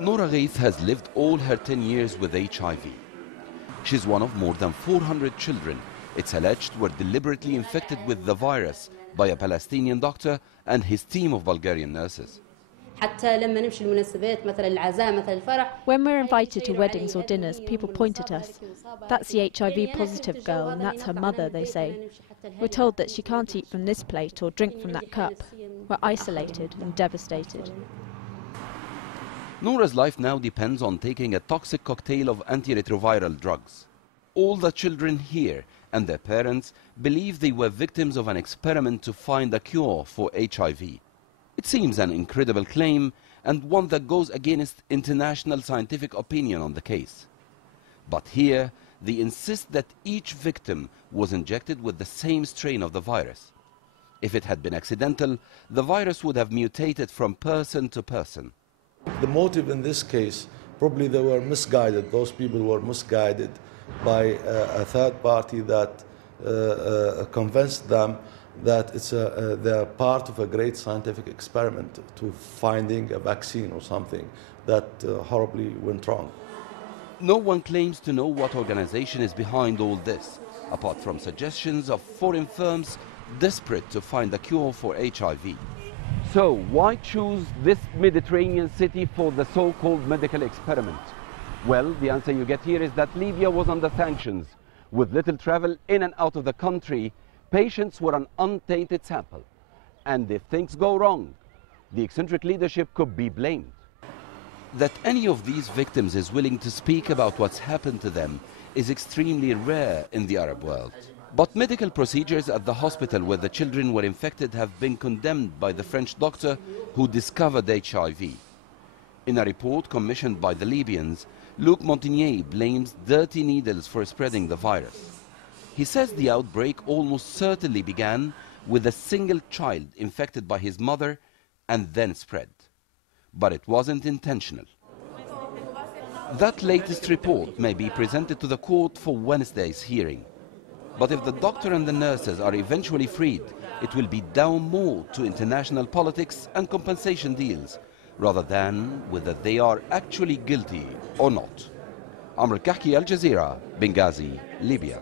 Noura Ghaith has lived all her 10 years with HIV. She's one of more than 400 children it's alleged were deliberately infected with the virus by a Palestinian doctor and his team of Bulgarian nurses. When we're invited to weddings or dinners, people point at us. That's the HIV positive girl and that's her mother, they say. We're told that she can't eat from this plate or drink from that cup. We're isolated and devastated. Noura's life now depends on taking a toxic cocktail of antiretroviral drugs. All the children here and their parents believe they were victims of an experiment to find a cure for HIV. It seems an incredible claim and one that goes against international scientific opinion on the case. But here, they insist that each victim was injected with the same strain of the virus. If it had been accidental, the virus would have mutated from person to person. The motive in this case, probably they were misguided. Those people were misguided by a third party that convinced them that they're part of a great scientific experiment to finding a vaccine or something that horribly went wrong. No one claims to know what organization is behind all this, apart from suggestions of foreign firms desperate to find a cure for HIV. So why choose this Mediterranean city for the so-called medical experiment? Well, the answer you get here is that Libya was under sanctions. With little travel in and out of the country, patients were an untainted sample. And if things go wrong, the eccentric leadership could be blamed. That any of these victims is willing to speak about what's happened to them is extremely rare in the Arab world. But medical procedures at the hospital where the children were infected have been condemned by the French doctor who discovered HIV. In a report commissioned by the Libyans, Luc Montagnier blames dirty needles for spreading the virus. He says the outbreak almost certainly began with a single child infected by his mother and then spread. But it wasn't intentional. That latest report may be presented to the court for Wednesday's hearing. But if the doctor and the nurses are eventually freed, it will be down more to international politics and compensation deals, rather than whether they are actually guilty or not. Amr Kahki, Al Jazeera, Benghazi, Libya.